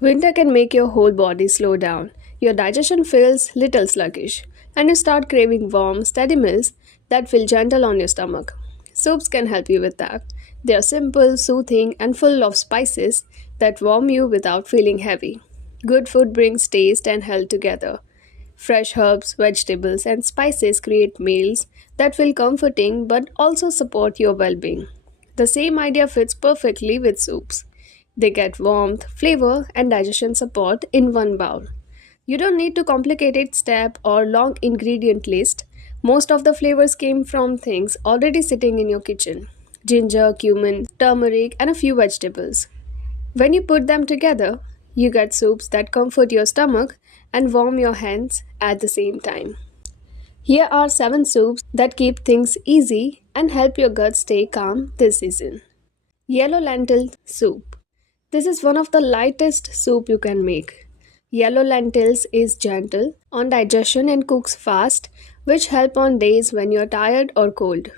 Winter can make your whole body slow down. Your digestion feels little sluggish, and you start craving warm, steady meals that feel gentle on your stomach. Soups can help you with that. They are simple, soothing, and full of spices that warm you without feeling heavy. Good food brings taste and health together. Fresh herbs, vegetables, and spices create meals that feel comforting but also support your well being. The same idea fits perfectly with soups. They get warmth, flavor, and digestion support in one bowl. You don't need to complicated step or long ingredient list. Most of the flavors came from things already sitting in your kitchen. Ginger, cumin, turmeric, and a few vegetables. When you put them together, you get soups that comfort your stomach and warm your hands at the same time. Here are 7 soups that keep things easy and help your gut stay calm this season. Yellow lentil soup. This is one of the lightest soup you can make. Yellow lentils is gentle on digestion and cooks fast, which help on days when you're tired or cold.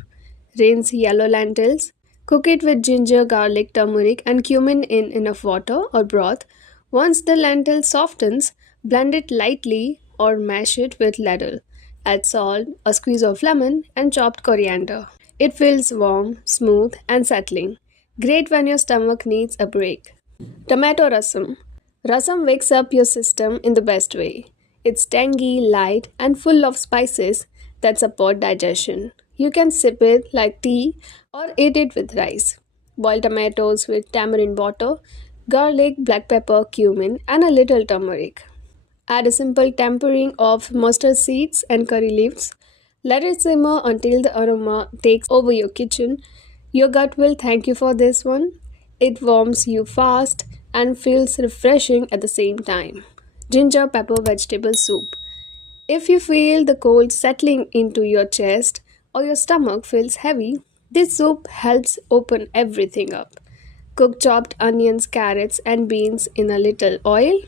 Rinse yellow lentils. Cook it with ginger, garlic, turmeric, and cumin in enough water or broth. Once the lentil softens, blend it lightly or mash it with ladle. Add salt, a squeeze of lemon, and chopped coriander. It feels warm, smooth, and settling. Great when your stomach needs a break. Tomato rasam. Rasam wakes up your system in the best way. It's tangy, light, and full of spices that support digestion. You can sip it like tea or eat it with rice. Boil tomatoes with tamarind water, garlic, black pepper, cumin, and a little turmeric. Add a simple tempering of mustard seeds and curry leaves. Let it simmer until the aroma takes over your kitchen. Your gut will thank you for this one. It warms you fast and feels refreshing at the same time. Ginger pepper vegetable soup. If you feel the cold settling into your chest or your stomach feels heavy, this soup helps open everything up. Cook chopped onions, carrots, and beans in a little oil.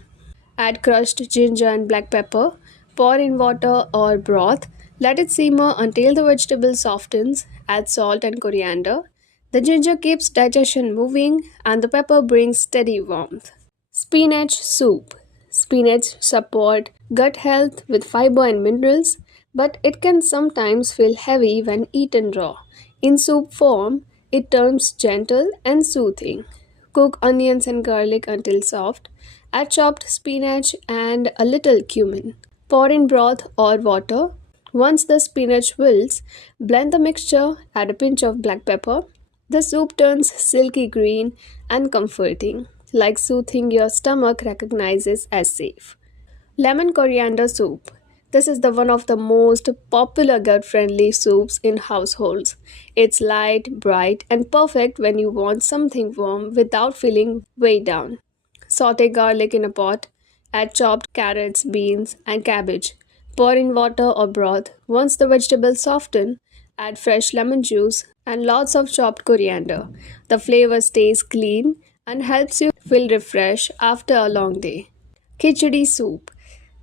Add crushed ginger and black pepper. Pour in water or broth. Let it simmer until the vegetable softens. Add salt and coriander. The ginger keeps digestion moving and the pepper brings steady warmth. Spinach soup. Spinach support gut health with fiber and minerals, but it can sometimes feel heavy when eaten raw. In soup form, it turns gentle and soothing. Cook onions and garlic until soft. Add chopped spinach and a little cumin. Pour in broth or water. Once the spinach wilts, blend the mixture, add a pinch of black pepper. The soup turns silky green and comforting, like soothing your stomach recognizes as safe. Lemon coriander soup. This is the one of the most popular gut-friendly soups in households. It's light, bright, and perfect when you want something warm without feeling weighed down. Saute garlic in a pot. Add chopped carrots, beans, and cabbage. Pour in water or broth. Once the vegetables soften, add fresh lemon juice and lots of chopped coriander. The flavor stays clean and helps you feel refreshed after a long day. Khichdi soup.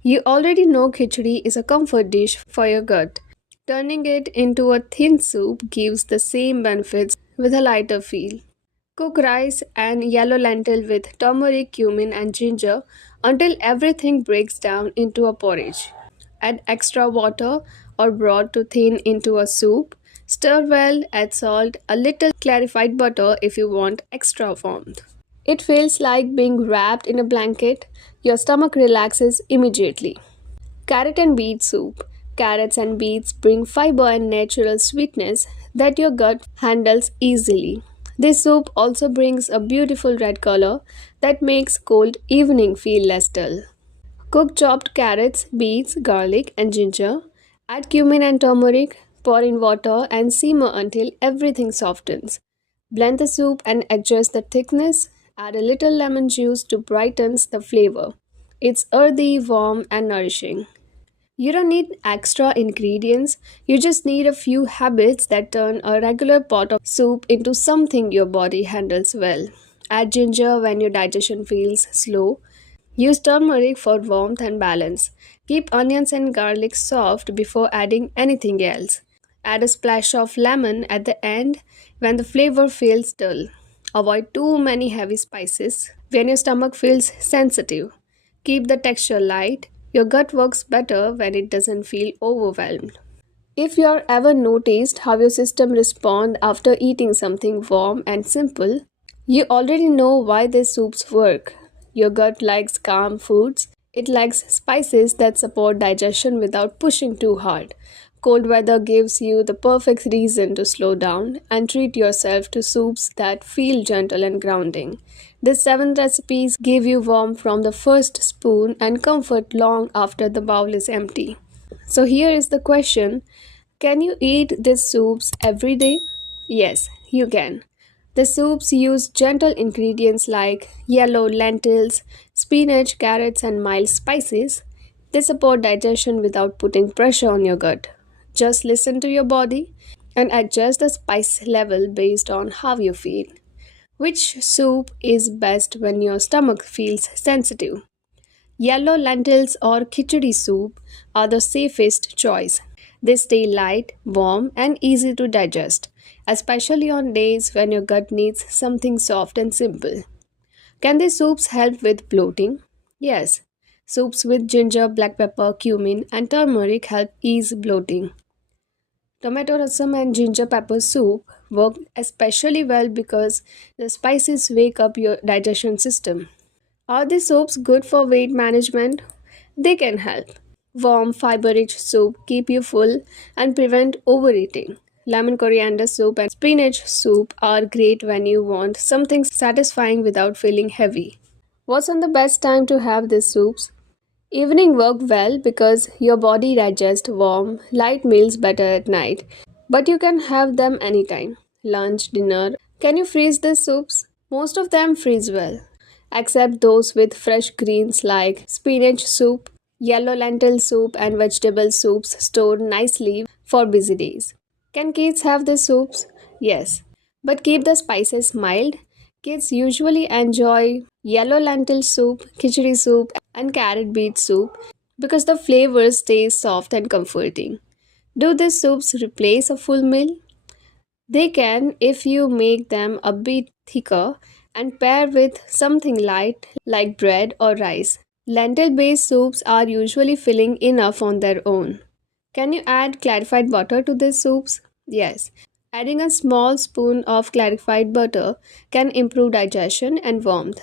You already know khichdi is a comfort dish for your gut. Turning it into a thin soup gives the same benefits with a lighter feel. Cook rice and yellow lentil with turmeric, cumin, and ginger until everything breaks down into a porridge. Add extra water or broth to thin into a soup. Stir well, add salt, a little clarified butter if you want extra warmth. It feels like being wrapped in a blanket. Your stomach relaxes immediately. Carrot and beet soup. Carrots and beets bring fiber and natural sweetness that your gut handles easily. This soup also brings a beautiful red color that makes cold evening feel less dull. Cook chopped carrots, beets, garlic, and ginger. Add cumin and turmeric. Pour in water and simmer until everything softens. Blend the soup and adjust the thickness. Add a little lemon juice to brighten the flavor. It's earthy, warm, and nourishing. You don't need extra ingredients, you just need a few habits that turn a regular pot of soup into something your body handles well. Add ginger when your digestion feels slow. Use turmeric for warmth and balance. Keep onions and garlic soft before adding anything else. Add a splash of lemon at the end when the flavor feels dull. Avoid too many heavy spices when your stomach feels sensitive. Keep the texture light. Your gut works better when it doesn't feel overwhelmed. If you're ever noticed how your system responds after eating something warm and simple, you already know why these soups work. Your gut likes calm foods. It likes spices that support digestion without pushing too hard. Cold weather gives you the perfect reason to slow down and treat yourself to soups that feel gentle and grounding. These 7 recipes give you warmth from the first spoon and comfort long after the bowl is empty. So here is the question: can you eat these soups every day? Yes, you can. The soups use gentle ingredients like yellow lentils, spinach, carrots, and mild spices. They support digestion without putting pressure on your gut. Just listen to your body and adjust the spice level based on how you feel. Which soup is best when your stomach feels sensitive? Yellow lentils or khichdi soup are the safest choice. They stay light, warm, and easy to digest, especially on days when your gut needs something soft and simple. Can these soups help with bloating? Yes. Soups with ginger, black pepper, cumin, and turmeric help ease bloating. Tomato rasam and ginger pepper soup work especially well because the spices wake up your digestion system. Are these soups good for weight management? They can help. Warm, fiber-rich soup keep you full and prevent overeating. Lemon coriander soup and spinach soup are great when you want something satisfying without feeling heavy. What's on the best time to have these soups? Evening work well because your body digests warm, light meals better at night. But you can have them anytime. Lunch, dinner. Can you freeze these soups? Most of them freeze well, except those with fresh greens like spinach soup, yellow lentil soup, and vegetable soups stored nicely for busy days. Can kids have these soups? Yes, but keep the spices mild. Kids usually enjoy yellow lentil soup, khichdi soup, and carrot beet soup because the flavors stay soft and comforting. Do these soups replace a full meal? They can if you make them a bit thicker and pair with something light like bread or rice. Lentil based soups are usually filling enough on their own. Can you add clarified butter to these soups? Yes. Adding a small spoon of clarified butter can improve digestion and warmth.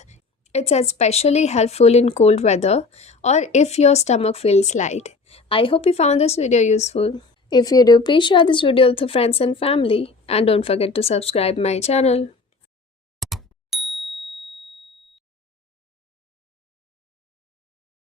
It's especially helpful in cold weather or if your stomach feels light. I hope you found this video useful. If you do, please share this video with your friends and family and don't forget to subscribe my channel.